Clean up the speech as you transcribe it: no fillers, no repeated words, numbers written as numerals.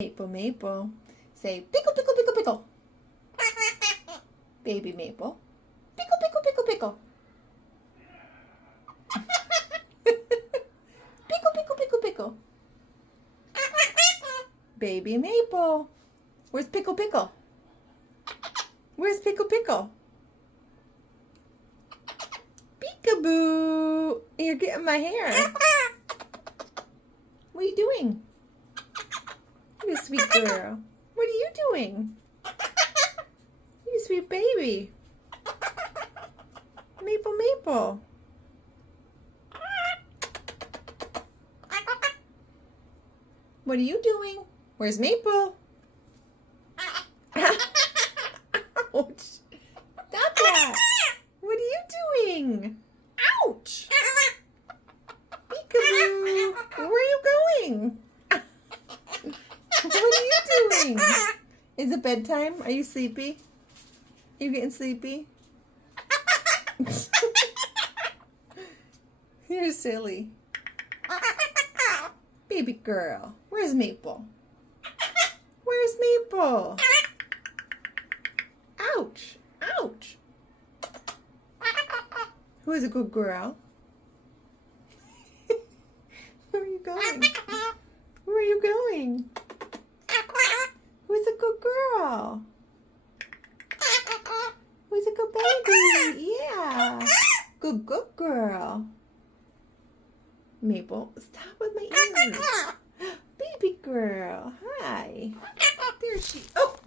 Maple, Maple. Say, pickle, pickle, pickle, pickle. Baby Maple. Pickle, pickle, pickle, pickle. Pickle, pickle, pickle, pickle. Baby Maple. Where's Pickle, Pickle? Where's Pickle, Pickle? Peekaboo. You're getting my hair. What are you doing? You sweet girl. What are you doing? You sweet baby. Maple, Maple. What are you doing? Where's Maple? Ouch. Stop that. What are you doing? Ouch. Peekaboo. Where are you going? What are you doing? Is it bedtime? Are you sleepy? Are you getting sleepy? You're silly. Baby girl. Where's Maple? Where's Maple? Ouch. Ouch. Who is a good girl? Where are you going? Where are you going? Who's a good girl? Who's a good baby? Yeah. Good girl. Maple, stop with my ears. Baby girl. Hi. There she. Oh.